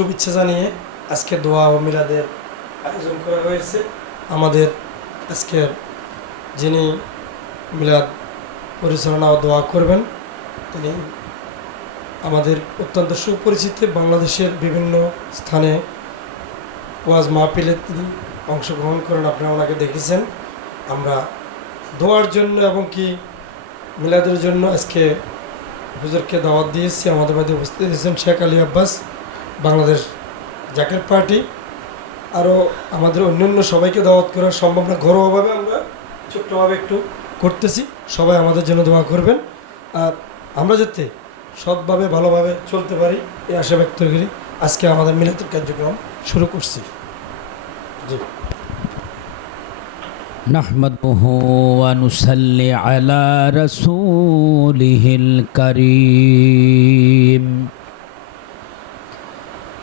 শুভেচ্ছা জানিয়ে আজকে দোয়া ও মিলাদের আয়োজন করা হয়েছে। আমাদের আজকের যিনি মিলাদ পরিচালনা ও দোয়া করবেন, তিনি আমাদের অত্যন্ত সুপরিচিত বাংলাদেশের বিভিন্ন স্থানে ওয়াজ মাহফিলে তিনি অংশগ্রহণ করেন। আপনারা ওনাকে দেখেছেন। আমরা দোয়ার জন্য এবং কি মিলাদের জন্য আজকে হুজুরকে দাওয়াত দিয়েছি। আমাদের মধ্যে উপস্থিত হয়েছেন শেখ আলী আব্বাস। বাংলাদেশ জাকের পার্টি আরও আমাদের অন্যান্য সবাইকে দাওয়াত করা সম্ভব না ঘরোয়াভাবে আমরা ছোট্টভাবে একটু করতেছি সবাই আমাদের জন্য দোয়া করবেন আর আমরা যাতে সৎভাবে ভালোভাবে চলতে পারি এই আশা ব্যক্ত করি আজকে আমাদের মিলাতের কার্যক্রম শুরু করছি জি نحمده ونصلي على رسوله الكريم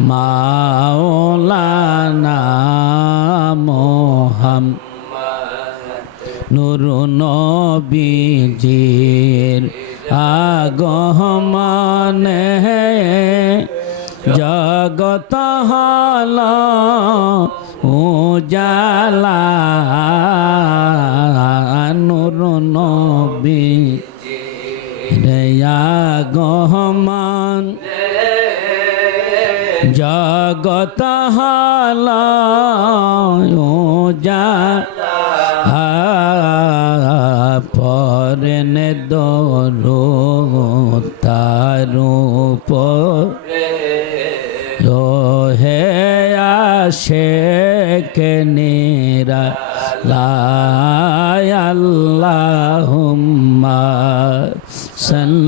মাওলানা মোহাম নুরুনবীজির আগমনে জগত হল উজালা নুরুনবী রেয়া গহমা জগত হল উজালা পরেন দরো তারু ও হে আসে কে নিরা আল্লাহুম্মা সাল্লি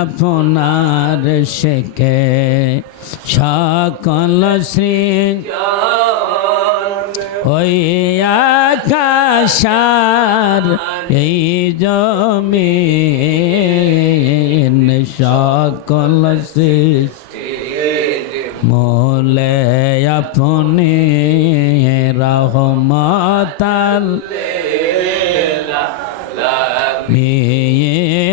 আপনার শেখে। সকল শ্রী ওই আকাশার এই জমিন সকল মোলে আপনি রহমতাল।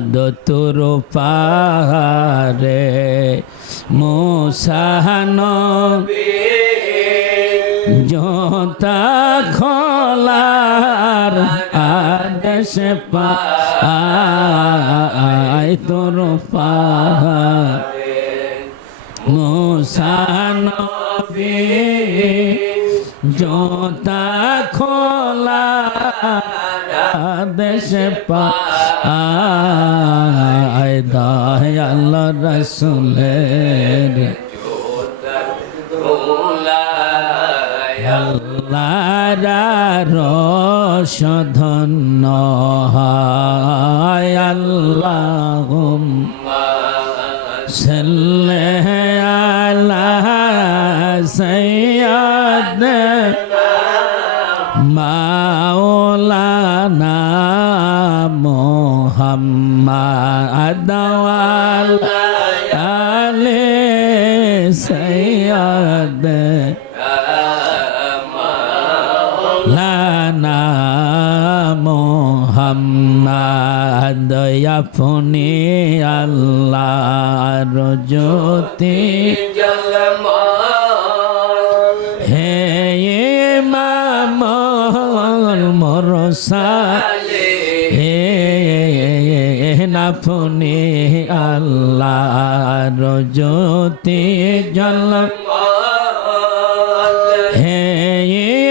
মুহাম্মদ তোর পাহাড়ে মুসানো জোতা খোলার আদেশ পাই তোর মুসানবী জোতা খোলা দেশ পায় দয়াল ما الدوال علي سيد لنا محمد يفني الله رجوتي جلمان هي إمام المرسل আপনি আল্লাহর জ্যোতি জল। হে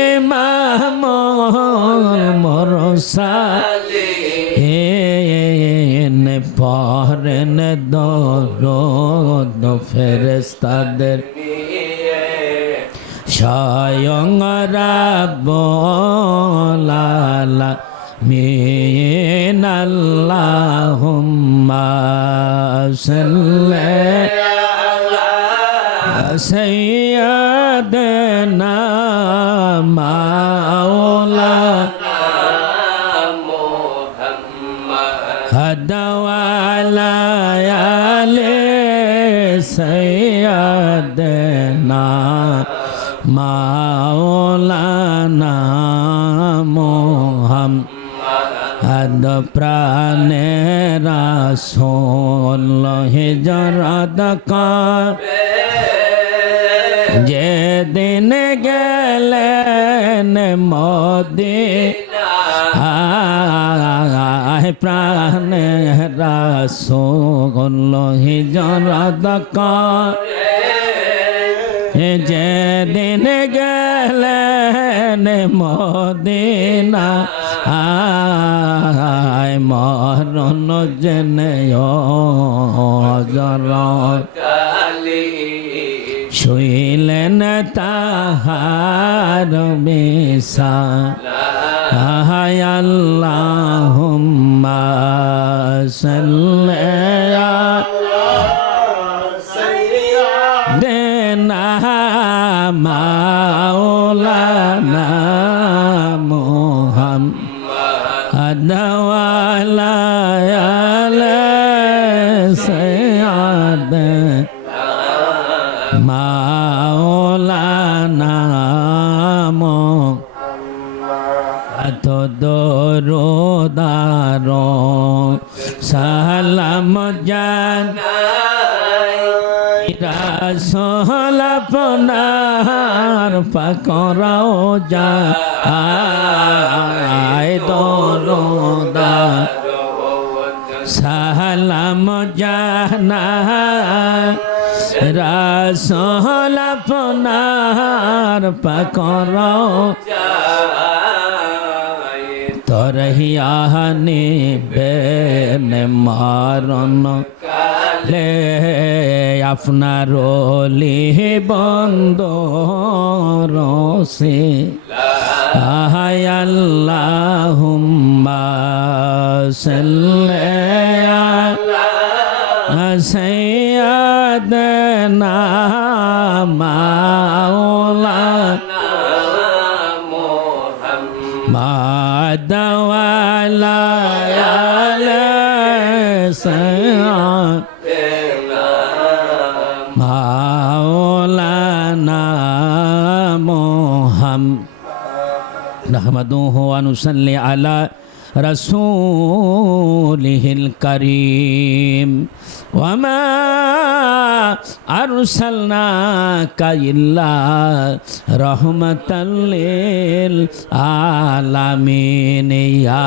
ইমাম মরসা হে পরেন দরদ ফেরেস্তাদের স্বয়ং من اللهم صل على سيدنا محمد আদ প্রাণের রাসূল হিজরত কর যেদিন গেলেন মোদি প্রাণে রাসোল হিজরত যেদিন গেলেন মদিনা আয় মরণ জেনে জর শুইলেন তাহার মেসা হায় আল্লাহুম্মা পাকরাও যায় দরদার। সালাম জানা রাসল আপনার পাকর তরহিয়ানি বেন মারণ তালে আপনার অলি বন্ধ রসে আহাই আল্লাহ সৈয়াদ না মাওলা মাদওয়ালা সাই نحمده ونصلي على رسوله الكريم وما أرسلناك إلا رحمة للعالمين يا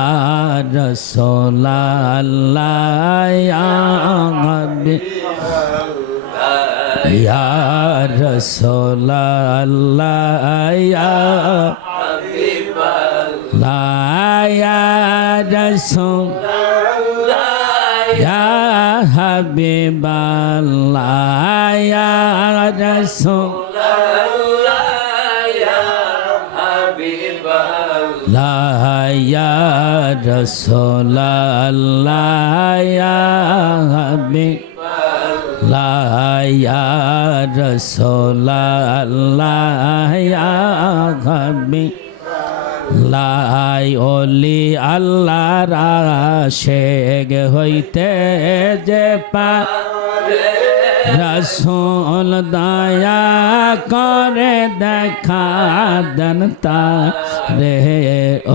رسول الله يا حبيب يا رسول الله يا حبيب الله يا رسول يا حبيب الله يا رسول لا يا رسول الله يا حبيب لا يا رسول الله يا حبيب লাই অলি আল্লাহ রাশেগ হইতে যে পা রসুল দয়া করে দেখা দেন তা রে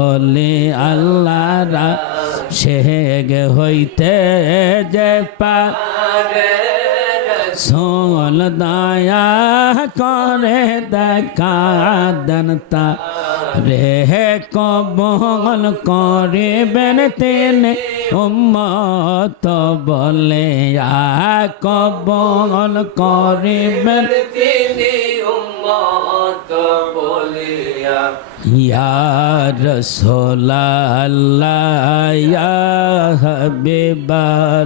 অলি আল্লাহ রাশেগ হইতে যে পা সোল দয়া করে দেখা দনতা রে কবল করিবেন তিনি, উম্মত বলে কবল করিবেন তিনি, উম্মত বলিয়া ইয়া রসোল আল্লাহ ইয়া হাবিবাল্লাহ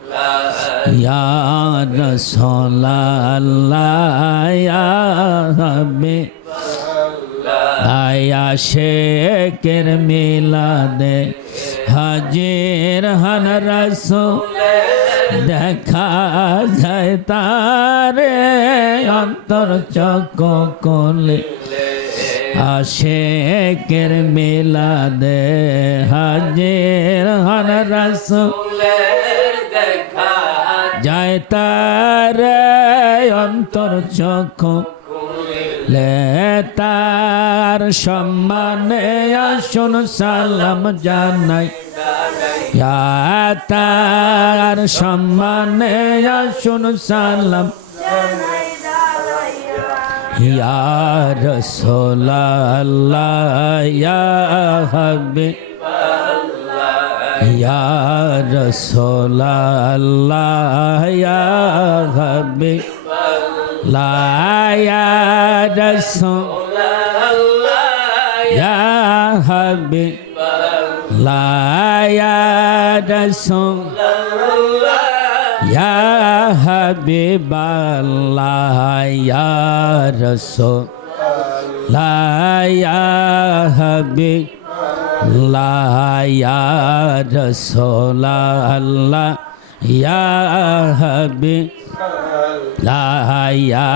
রসোল আল্লাহ ইয়া হাবিবাল্লাহ আয়া শেকের মিলাদে হাজির হন রসোল। দেখা যায় তারে অন্তর চক কলে। আশেকের মেলা দে হাজির হন রস দেখা যায় তার অন্তর লে তার সম্মানে আসুন সালাম জানাই। তার সম্মানে আসুন সালাম। ইয়া রসোল আল্লাহ ইয়া হাবি হাবি হাবি হাবিবাল্লাহ ইয়া হাবিব লা ইয়া রসোল আল্লাহ ইয়া হাবিব লা ইয়া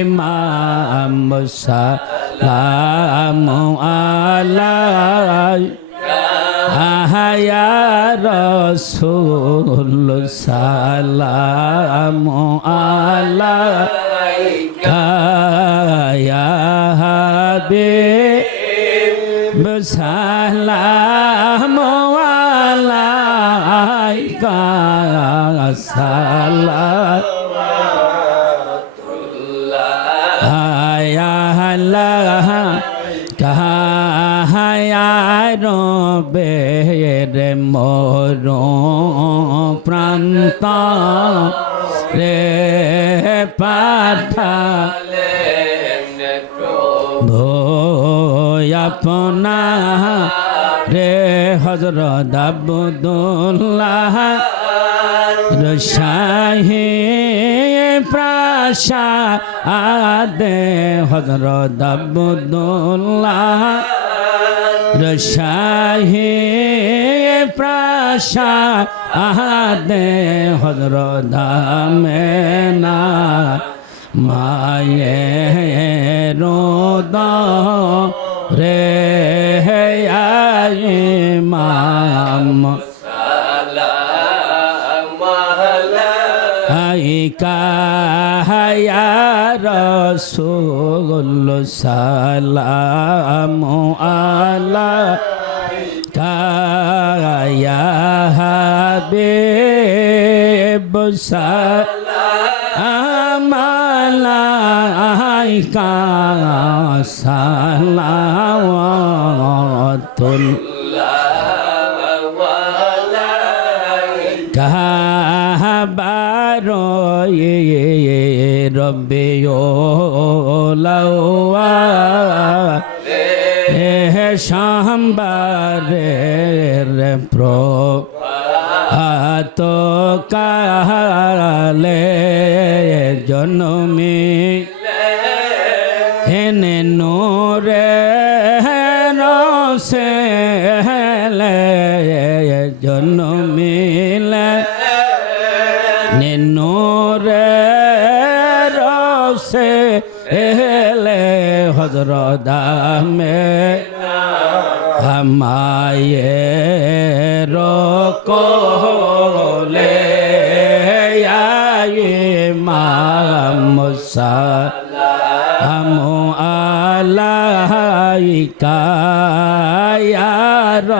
ইমাম সালাম আলাইহি আহায়া রসুল সালাম আলাইকা হাবিব সালাম আলাইকা সালাম বেরে মোর প্রান্ত রে পাঠা ভোয়াপনা রে হজরত আব্দুল্লাহ রসাহি প্রাসাদে হজরত আব্দুল্লাহ শাহী প্রাসাদে হজরত না মায়ে রোদ রে মাম আইকা হায়া রসুল সালাম আলা কায়া হাবিব সালাম আলাইকা সালাওয়াতুল কাহাবারো রব্বে লাওয়া হে সাম্বারে প্র হাত কালে জন্মে হজরদামে হমায়ে রোকলে মামসা আমো আলাইকা ইয়ার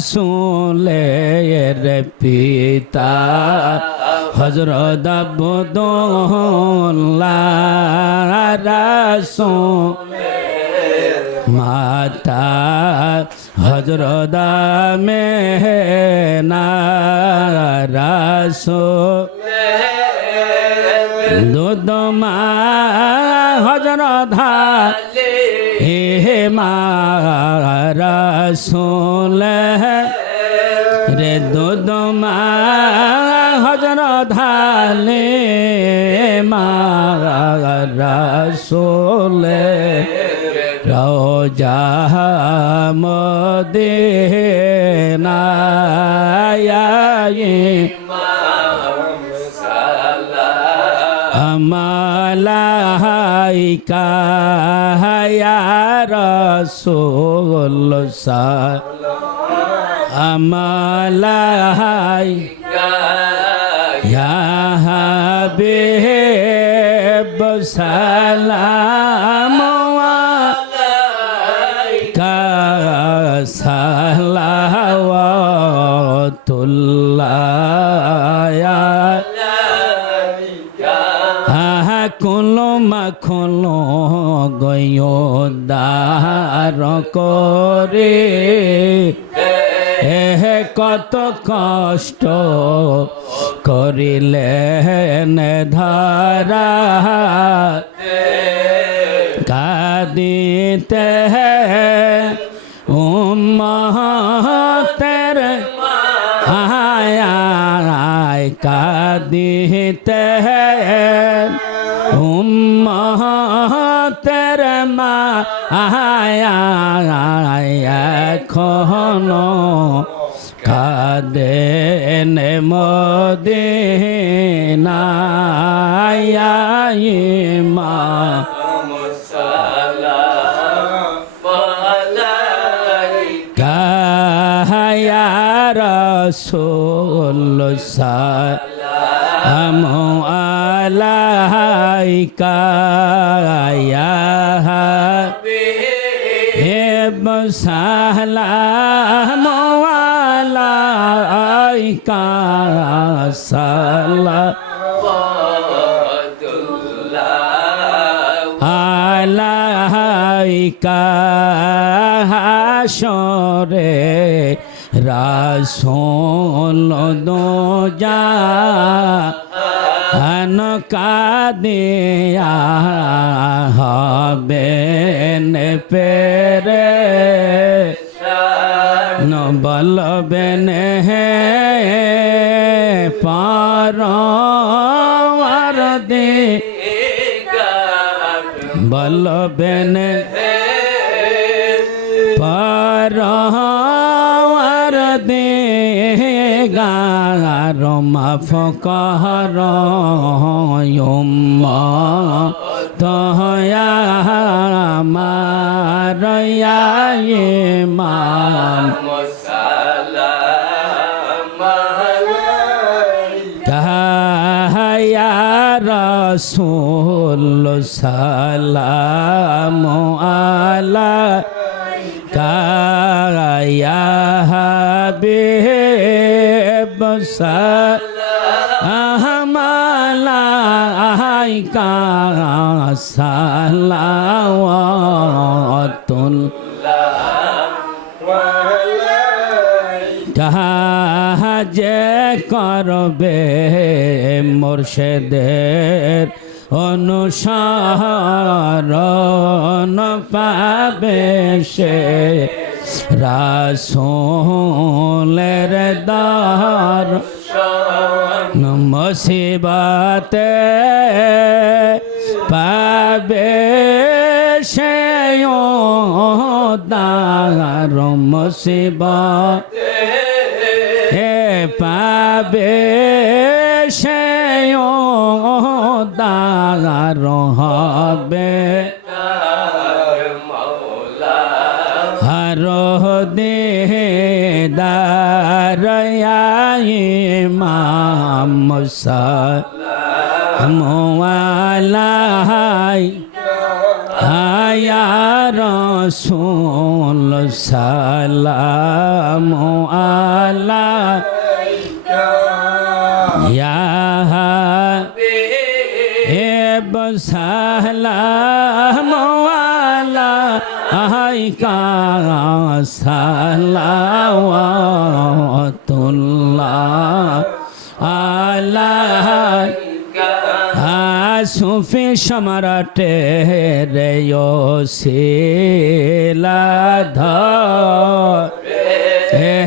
রাসুলের পিতা হজরত আবদুল্লাহ রাসুল মাতা হজরত মেহনা রাসুল দুধ মা হজরত হে মারাসুল রে মারাসুল রোজা মদিনায় আমালাইকা হায়া রসুল আমালাই গয়োদার করে হে কত কষ্ট করিলেন ধারা। কাদিতে উম্মতের আয় কাদিতে উম্মতের এখনও কাদেন মদিনায় মা রসুল সালাম আলাইকা সালাম আলাইকা সালাম। আলাইকা হাসরে রাসোল দো যা আন কাদিয়া হবেন পেরে। বলবেন হে পার দে। বলবেন পার গার মাফকর তহয়া মারয়া মান কায়া রসুল সালাম আলা হাবিব সালামালাইকা সালাওয়াতুল। কাহাজে করবে মোর্শেদের অনুসরণ পাবে সে। রাসোলের দার মুসিবতে পাবে সে দার মুসিবত হে পাবে সে দার হবে। মোয়ালাই আয়া রসুল সালাম আলা ইয়া হেব সালাম আলা আইকা সালাওয়াতুল্লাহ আলা সুফি সম্রাটে রে শিলাধ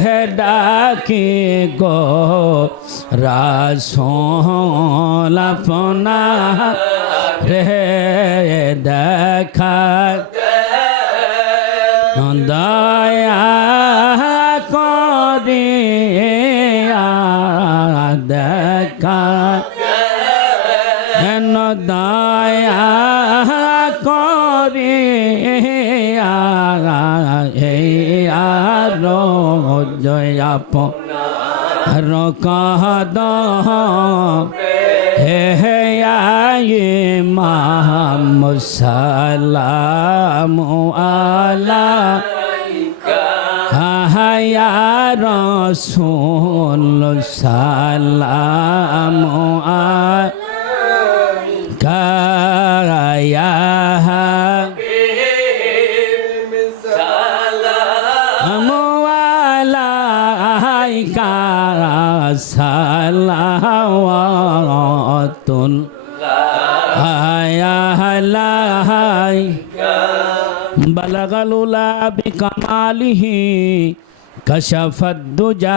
হে ডাকি গো রাসোলাপনা রে দেখা। দয়া দয়া করে জয়াপ রকদ হে মাম সালাম আলা হায়া রসুল সালাম কায়া लुला बिकमालिही कशफद्दुजा